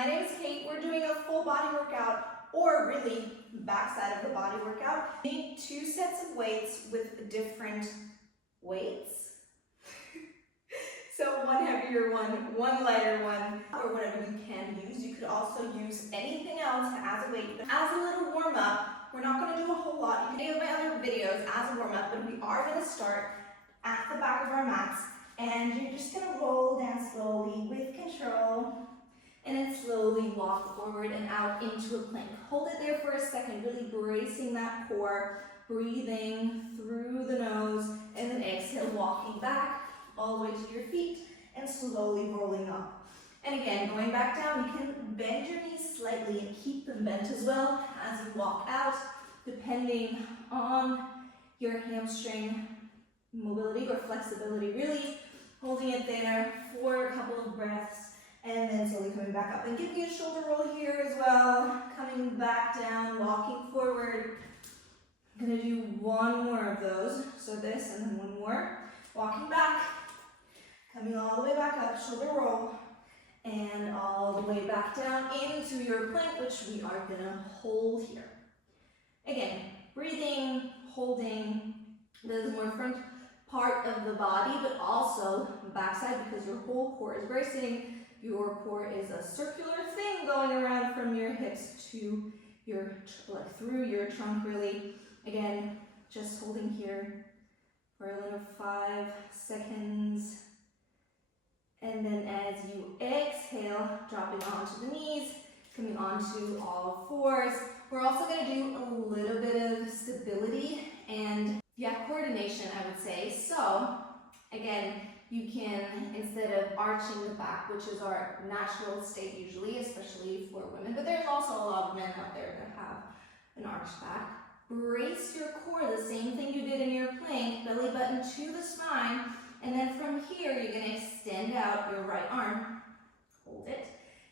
My name is Kate. We're doing a full body workout, or really backside of the body workout. You need 2 sets of weights with different weights. So one heavier one lighter one, or whatever you can use. You could also use anything else as a weight. As a little warm up, we're not going to do a whole lot. You can do my other videos as a warm up, but we are going to start at the back of our mats. And you're just going to roll down slowly with control. And then slowly walk forward and out into a plank. Hold it there for a second, really bracing that core, breathing through the nose, and then exhale, walking back all the way to your feet and slowly rolling up. And again, going back down, you can bend your knees slightly and keep them bent as well as you walk out, depending on your hamstring mobility or flexibility, really holding it there for a couple of breaths. And then slowly coming back up and give me a shoulder roll here as well. Coming back down, walking forward. I'm gonna do one more of those. So this and then one more. Walking back, coming all the way back up, shoulder roll. And all the way back down into your plank, which we are gonna hold here. Again, breathing, holding, the more front part of the body, but also backside because your whole core is bracing. Your core is a circular thing going around from your hips to your, like through your trunk really. Again, just holding here for a little 5 seconds. And then as you exhale, dropping onto the knees, coming onto all fours. We're also going to do a little bit of stability and coordination, I would say. So again, you can, instead of arching the back, which is our natural state usually, especially for women, but there's also a lot of men out there that have an arched back, brace your core, the same thing you did in your plank, belly button to the spine, and then from here, you're gonna extend out your right arm, hold it.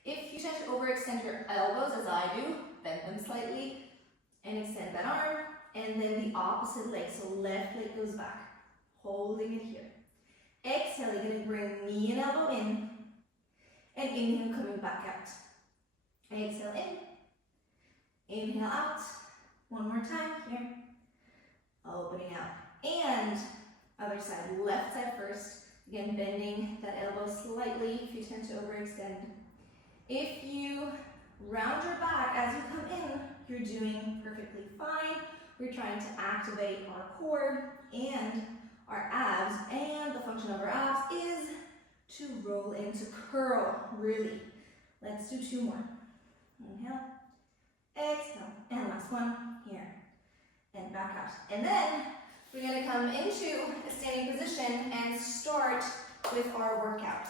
If you tend to overextend your elbows, as I do, bend them slightly, and extend that arm, and then the opposite leg, so left leg goes back, holding it here. Exhale, you're going to bring knee and elbow in, and inhale, coming back out. Exhale in, inhale out. One more time here, opening out. And other side, left side first. Again, bending that elbow slightly if you tend to overextend. If you round your back as you come in, you're doing perfectly fine. We're trying to activate our core and our abs, and the function of our abs is to roll into curl, really. Let's do 2 more. Inhale, exhale, and last one, here, and back out. And then we're gonna come into a standing position and start with our workout.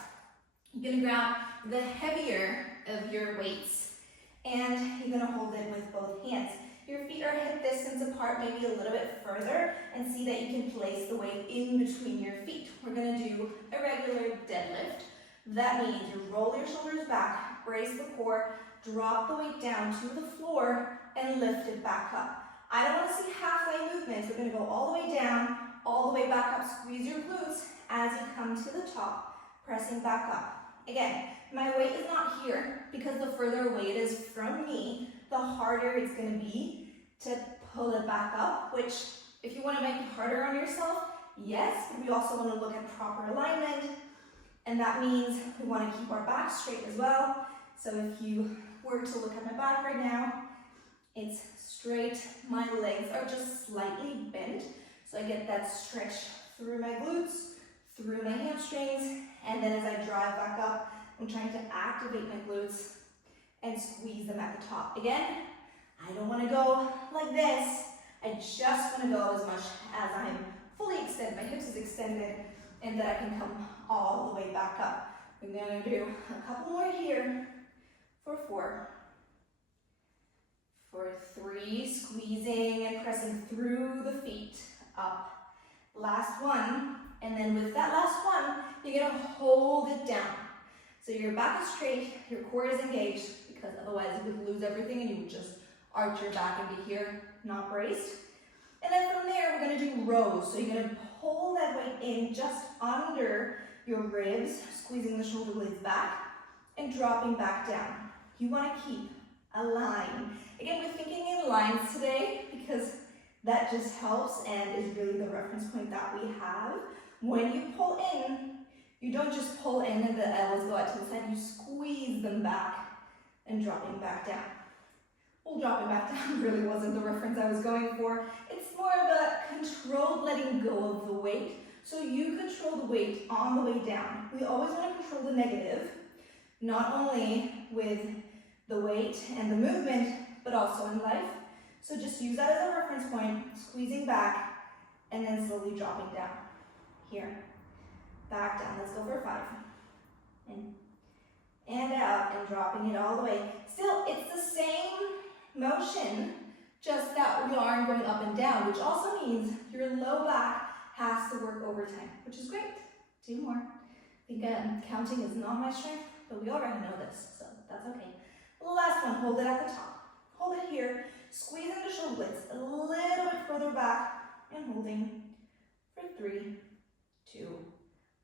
You're gonna grab the heavier of your weights, and you're gonna hold it with both hands. Your feet are hip distance apart, maybe a little bit further, and see that you can place the weight in between your feet. We're gonna do a regular deadlift. That means you roll your shoulders back, brace the core, drop the weight down to the floor, and lift it back up. I don't wanna see halfway movements. We're gonna go all the way down, all the way back up, squeeze your glutes as you come to the top, pressing back up. Again, my weight is not here because the further away it is from me, the harder it's going to be to pull it back up, which if you want to make it harder on yourself, yes, but we also want to look at proper alignment, and that means we want to keep our back straight as well. So if you were to look at my back right now, it's straight, my legs are just slightly bent, so I get that stretch through my glutes, through my hamstrings, and then as I drive back up, I'm trying to activate my glutes and squeeze them at the top. Again, I don't want to go like this. I just want to go as much as I'm fully extended, my hips is extended, and that I can come all the way back up. I'm going to do a couple more here for 4. For 3, squeezing and pressing through the feet, up. Last one, and then with that last one, you're going to hold it down. So your back is straight, your core is engaged, because otherwise you would lose everything and you would just arch your back and be here, not braced. And then from there, we're going to do rows. So you're going to pull that weight in just under your ribs, squeezing the shoulder blades back and dropping back down. You want to keep a line. Again, we're thinking in lines today because that just helps and is really the reference point that we have. When you pull in, you don't just pull in and the elbows go out to the side, you squeeze them back and dropping back down. Well, dropping back down really wasn't the reference I was going for. It's more of a controlled letting go of the weight. So you control the weight on the way down. We always want to control the negative, not only with the weight and the movement, but also in life. So just use that as a reference point, squeezing back, and then slowly dropping down. Here, back down. Let's go for 5. In and out, and dropping it all the way. Still, it's the same motion, just that we aren't going up and down, which also means your low back has to work overtime, which is great. 2 more. I think counting is not my strength, but we already know this, so that's okay. Last one, hold it at the top. Hold it here, squeeze into shoulder blades a little bit further back, and holding for 3, 2,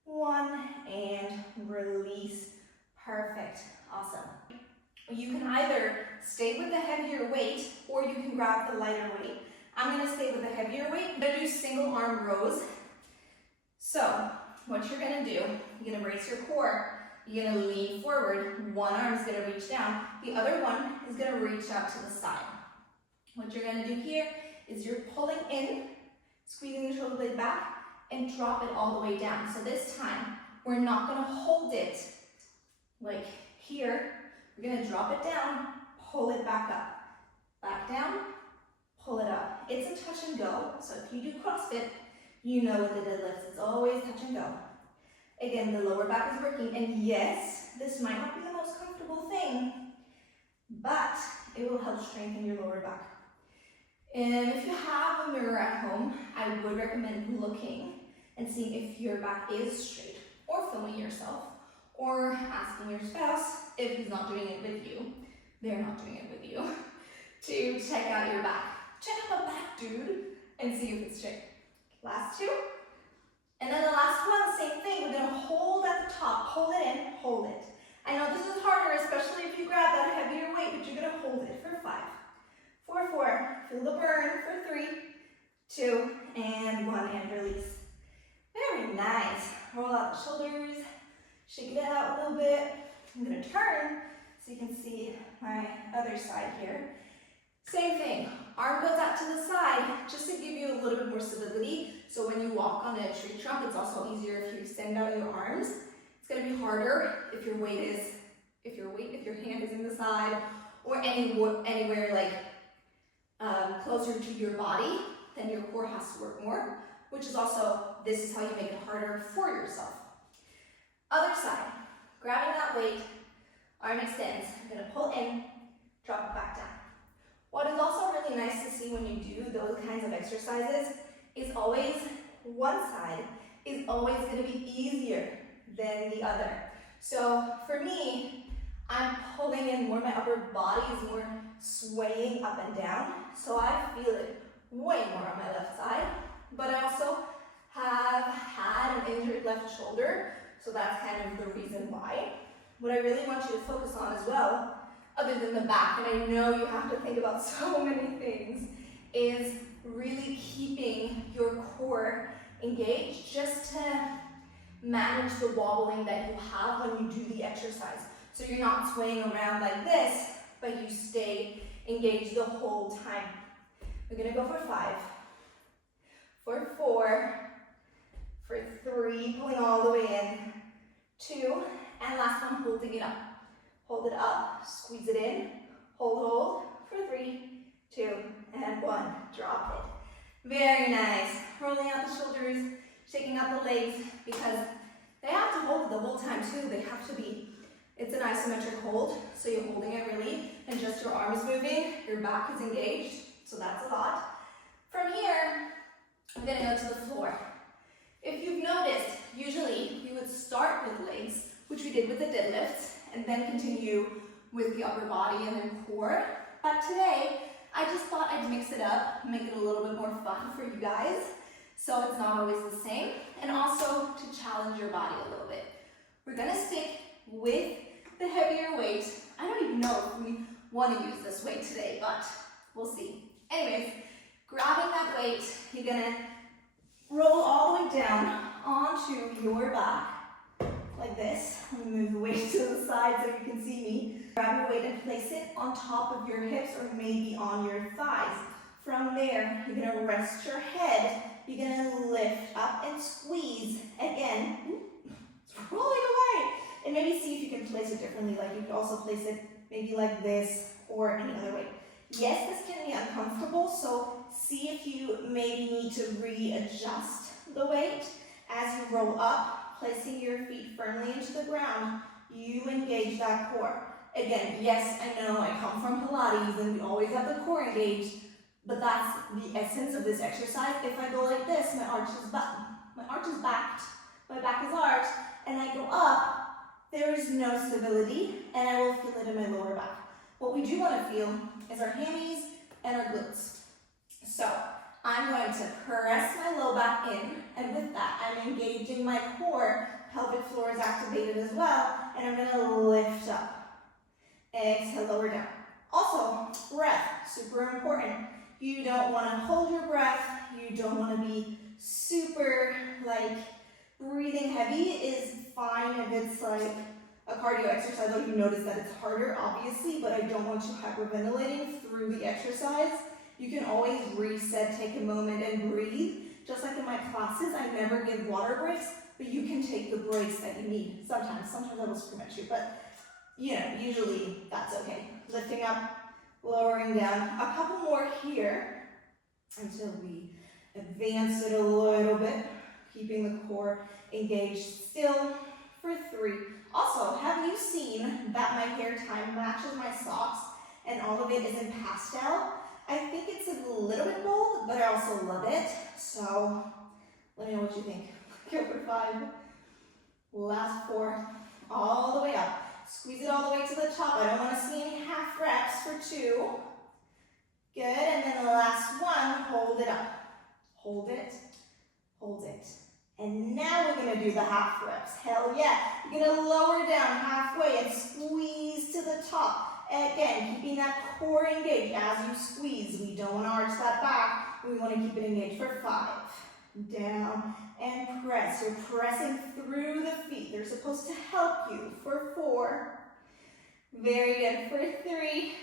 1, and release. Perfect, awesome. You can either stay with the heavier weight, or you can grab the lighter weight. I'm gonna stay with the heavier weight. I'm gonna do single arm rows. So, what you're gonna do, you're gonna brace your core. You're gonna lean forward. One arm is gonna reach down. The other one is gonna reach out to the side. What you're gonna do here is you're pulling in, squeezing the shoulder blade back, and drop it all the way down. So this time, we're not gonna hold it like here. We're gonna drop it down, pull it back up. Back down, pull it up. It's a touch and go. So if you do CrossFit, you know with the deadlifts, it's always touch and go. Again, the lower back is working, and yes, this might not be the most comfortable thing, but it will help strengthen your lower back. And if you have a mirror at home, I would recommend looking and seeing if your back is straight, or filming yourself, or asking your spouse, if he's not doing it with you, they're not doing it with you, to check out your back. Check out the back, dude, and see if it's straight. Last 2. And then the last one, same thing. We're gonna hold at the top, hold it in, hold it. I know this is harder, especially if you grab that heavier weight, but you're gonna hold it for 5, for 4, feel the burn, for 3, 2, and 1, and release. Very nice. Roll out the shoulders, shake it out a little bit. I'm gonna turn so you can see my other side here. Same thing, arm goes out to the side, just to give you a little bit more stability. So when you walk on a tree trunk, it's also easier if you extend out your arms. It's gonna be harder if your hand is in the side, or anywhere like closer to your body, then your core has to work more, which is also, this is how you make it harder for yourself. Other side, grabbing that weight, arm extends. I'm gonna pull in, drop it back down. What is also really nice to see when you do those kinds of exercises is always, one side is always gonna be easier than the other. So for me, I'm pulling in more, my upper body is more swaying up and down. So I feel it way more on my left side, but I also have had an injured left shoulder. So that's kind of the reason why. What I really want you to focus on as well, other than the back, and I know you have to think about so many things, is really keeping your core engaged, just to manage the wobbling that you have when you do the exercise. So you're not swaying around like this, but you stay engaged the whole time. We're gonna go for 5, for 4, for 3, pulling all the way in, 2, and last one, holding it up. Hold it up, squeeze it in, hold, for 3, 2, and 1, drop it. Very nice. Rolling out the shoulders, shaking out the legs, because they have to hold it the whole time too. They have to be, it's an isometric hold, so you're holding it really, and just your arm is moving, your back is engaged, so that's a lot. From here, I'm gonna go to the floor. If you've noticed, usually we would start with legs, which we did with the deadlifts, and then continue with the upper body and then core. But today, I just thought I'd mix it up, make it a little bit more fun for you guys, so it's not always the same, and also to challenge your body a little bit. We're gonna stick with the heavier weight. I don't even know want to use this weight today, but we'll see. Anyways, grabbing that weight, you're gonna roll all the way down onto your back, like this. Let me move the weight to the side so you can see me. Grab your weight and place it on top of your hips or maybe on your thighs. From there, you're gonna rest your head. You're gonna lift up and squeeze. Again, it's rolling away. And maybe see if you can place it differently. Like you could also place it maybe like this or any other way. Yes, this can be uncomfortable, so see if you maybe need to readjust the weight as you roll up, placing your feet firmly into the ground. You engage that core. Again, yes, I know I come from Pilates and we always have the core engaged, but that's the essence of this exercise. If I go like this, my arch is backed, my back is arched, and I go up, there is no stability, and I will feel it in my lower back. What we do want to feel is our hammies and our glutes. So I'm going to press my low back in, and with that, I'm engaging my core. Pelvic floor is activated as well, and I'm going to lift up. Exhale, lower down. Also, breath, super important. You don't want to hold your breath. You don't want to be super, breathing heavy is fine if it's like a cardio exercise, though you notice that it's harder, obviously, but I don't want you hyperventilating through the exercise. You can always reset, take a moment and breathe. Just like in my classes, I never give water breaks, but you can take the breaks that you need. Sometimes I will scream at you, but usually that's okay. Lifting up, lowering down. A couple more here until we advance it a little bit, keeping the core engaged still for 3. Also, have you seen that my hair tie matches my socks and all of it is in pastel? I think it's a little bit bold, but I also love it. So let me know what you think. Go for 5. Last 4. All the way up. Squeeze it all the way to the top. I don't want to see any half reps for 2. Good. And then the last one, hold it up. Hold it. Hold it. And now we're going to do the half reps. Hell yeah. You're going to lower down halfway and squeeze to the top. Again, keeping that core engaged as you squeeze. We don't want to arch that back. We want to keep it engaged for 5. Down and press. You're pressing through the feet. They're supposed to help you for 4. Very good. For 3.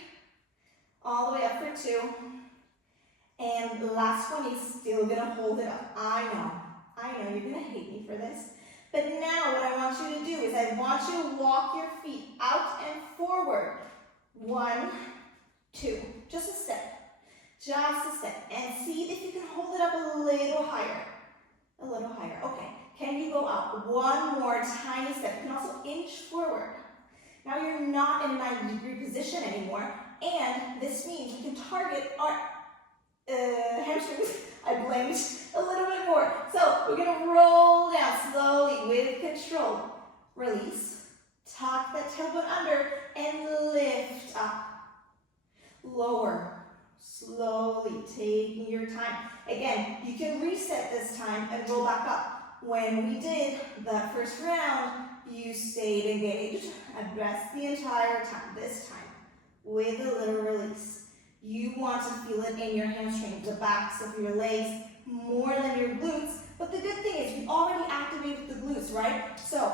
All the way up for 2. And the last one, you're still going to hold it up. I know you're going to hate me for this. But now what I want you to do is I want you to walk your feet out and forward. 1, 2. Just a step. Just a step. And see if you can hold it up a little higher. A little higher. Okay. Can you go up? 1 more tiny step. You can also inch forward. Now you're not in a 90-degree position anymore. And this means you can target our hamstrings. I blinked a little bit more. So we're going to roll down slowly with control. Release. Tuck that tailbone under and lift up. Lower. Slowly taking your time. Again, you can reset this time and roll back up. When we did that first round, you stayed engaged at rest the entire time. This time, with a little release. You want to feel it in your hamstrings, the backs of your legs, more than your glutes. But the good thing is we already activated the glutes, right? So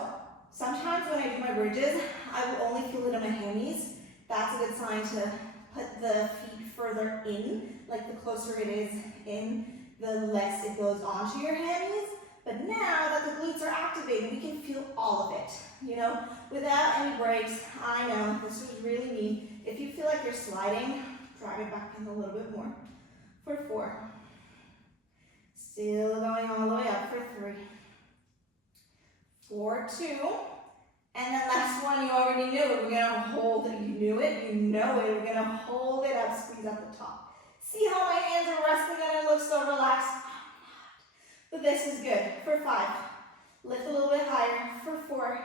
sometimes when I do my bridges, I will only feel it in my hammies. That's a good sign to put the feet further in, like the closer it is in, the less it goes onto your hammies. But now that the glutes are activated, we can feel all of it, without any breaks. I know, this was really me. If you feel like you're sliding, drag it back in a little bit more. For 4. Still going all the way up for 3. For 2. And then last one, you already knew it. We're going to hold it. You knew it. You know it. We're going to hold it up. Squeeze at the top. See how my hands are resting and it looks so relaxed? I'm not. But this is good. For 5. Lift a little bit higher. For 4.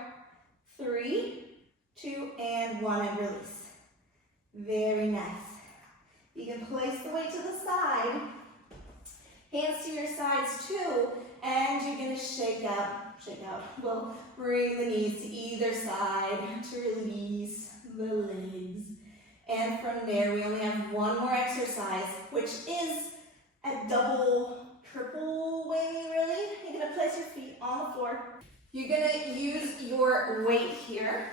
3, 2, and 1, and release. Very nice. You can place the weight to the side. Hands to your sides too. And you're going to shake out. Shake out. We'll bring the knees to either side to release the legs. And from there, we only have one more exercise, which is a double, triple wing, really. You're gonna place your feet on the floor. You're gonna use your weight here,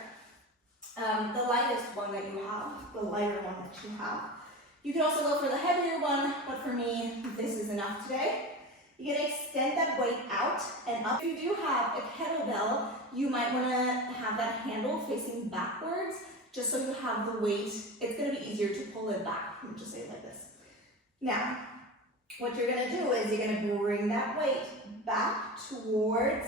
the lightest one that you have, the lighter one that you have. You can also go for the heavier one, but for me, this is enough today. You're gonna extend that weight out and up. If you do have a kettlebell, you might wanna have that handle facing backwards, just so you have the weight. It's gonna be easier to pull it back. Let me just say it like this. Now, what you're gonna do is you're gonna bring that weight back towards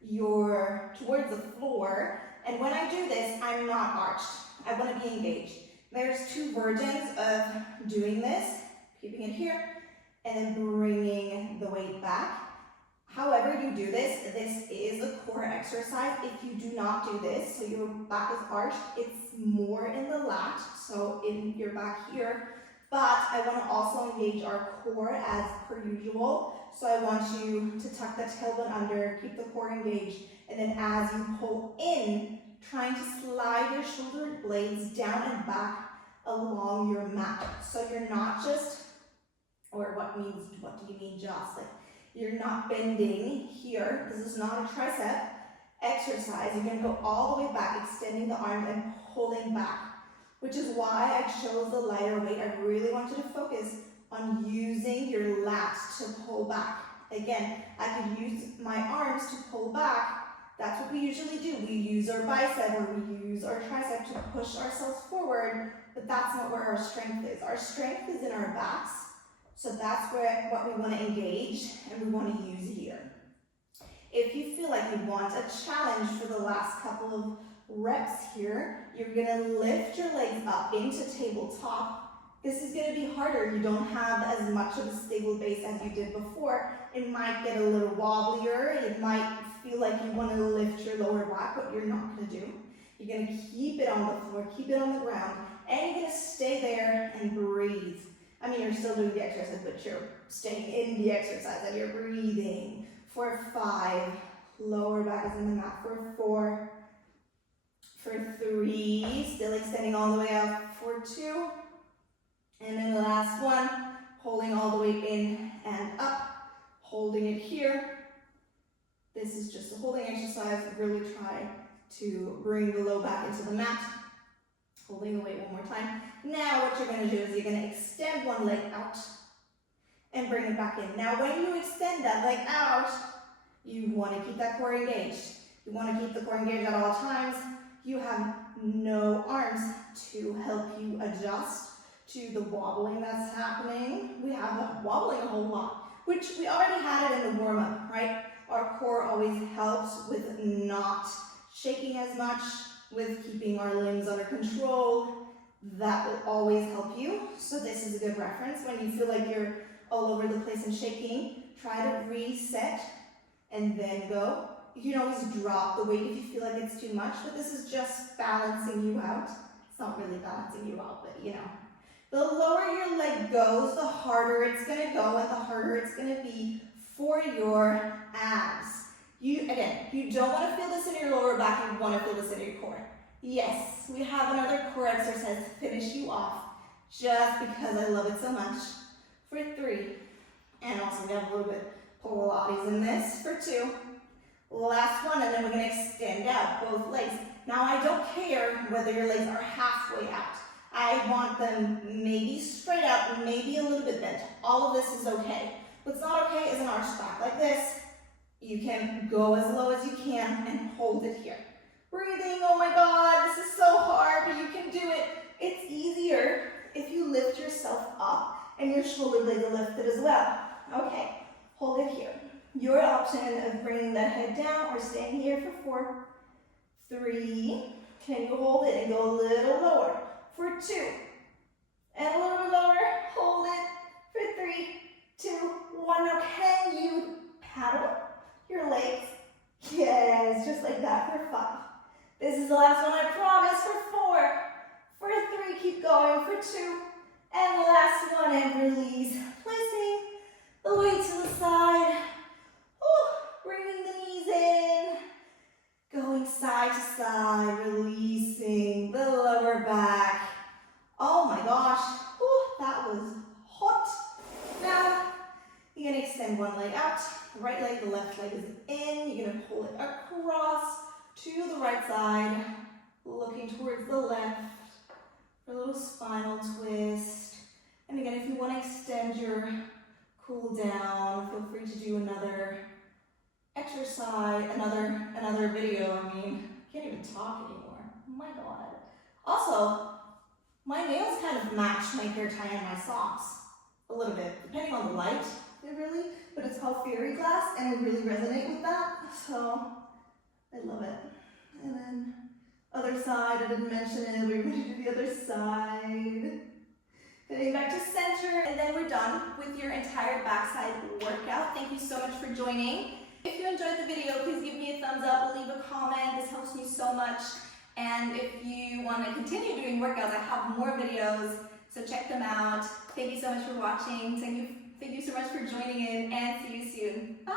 the floor. And when I do this, I'm not arched. I wanna be engaged. There's two versions of doing this, keeping it here, and then bringing the weight back. However you do this, this is a core exercise. If you do not do this, so your back is arched, it's more in the lat, so in your back here. But I want to also engage our core as per usual. So I want you to tuck the tailbone under, keep the core engaged, and then as you pull in, trying to slide your shoulder blades down and back along your mat. So you're not just, or what do you mean just? Like, you're not bending here. This is not a tricep exercise. You're gonna go all the way back, extending the arms and pulling back, which is why I chose the lighter weight. I really want you to focus on using your lats to pull back. Again, I could use my arms to pull back. That's what we usually do. We use our bicep or we use our tricep to push ourselves forward, but that's not where our strength is. Our strength is in our backs. So that's what we want to engage and we want to use here. If you feel like you want a challenge for the last couple of reps here, you're going to lift your legs up into tabletop. This is going to be harder. You don't have as much of a stable base as you did before. It might get a little wobblier. It might feel like you want to lift your lower back, but you're not going to do. You're going to keep it on the floor, keep it on the ground, and you're going to stay there and breathe. I mean, you're still doing the exercise, but you're staying in the exercise and you're breathing. For 5, lower back is in the mat. For 4, for 3, still extending all the way up. For 2, and then the last one, holding all the way in and up, holding it here. This is just a holding exercise. Really try to bring the low back into the mat. Holding the weight one more time. Now what you're going to do is you're going to extend one leg out and bring it back in. Now when you extend that leg out, you want to keep that core engaged. You want to keep the core engaged at all times. You have no arms to help you adjust to the wobbling that's happening. We have wobbling a whole lot, which we already had it in the warm-up, right? Our core always helps with not shaking as much, with keeping our limbs under control. That will always help you. So this is a good reference. When you feel like you're all over the place and shaking, try to reset and then go. You can always drop the weight if you feel like it's too much, but this is just balancing you out. It's not really balancing you out, but you know. The lower your leg goes, the harder it's gonna go and the harder it's gonna be for your abs. You don't want to feel this in your lower back, you want to feel this in your core. Yes, we have another core exercise to finish you off, just because I love it so much. For 3, and also we have a little bit Pilates in this. For 2, last one, and then we're going to extend out both legs. Now I don't care whether your legs are halfway out. I want them maybe straight out, maybe a little bit bent. All of this is okay. What's not okay is an arch back like this. You can go as low as you can and hold it here. Breathing, oh my God, this is so hard, but you can do it. It's easier if you lift yourself up and your shoulder blades are lifted as well. Okay, hold it here. Your option of bringing that head down or staying here for 4, 3. Can you hold it and go a little lower? For 2, and a little lower, hold it. For 3, 2, 1. Now can you paddle your legs? Yes, just like that. For 5. This is the last one, I promise. For 4. For 3, keep going. For 2. And the last one, and release. Placing the weight to the side. Bringing the knees in. Going side to side, releasing the lower back. leg out, right leg, the left leg is in. You're gonna pull it across to the right side, looking towards the left for a little spinal twist. And again, if you want to extend your cool down, feel free to do another exercise, another video. I mean, I can't even talk anymore. Oh my God. Also, my nails kind of match my hair tie and my socks a little bit, depending on the light, but it's called fairy glass, and we really resonate with that, so I love it. And then other side, I didn't mention it, we're going to do the other side. Getting back to center, and then we're done with your entire backside workout. Thank you so much for joining. If you enjoyed the video, please give me a thumbs up, leave a comment. This helps me so much. And if you want to continue doing workouts, I have more videos, so check them out. Thank you so much for watching. Thank you so much for joining in, and see you soon. Bye!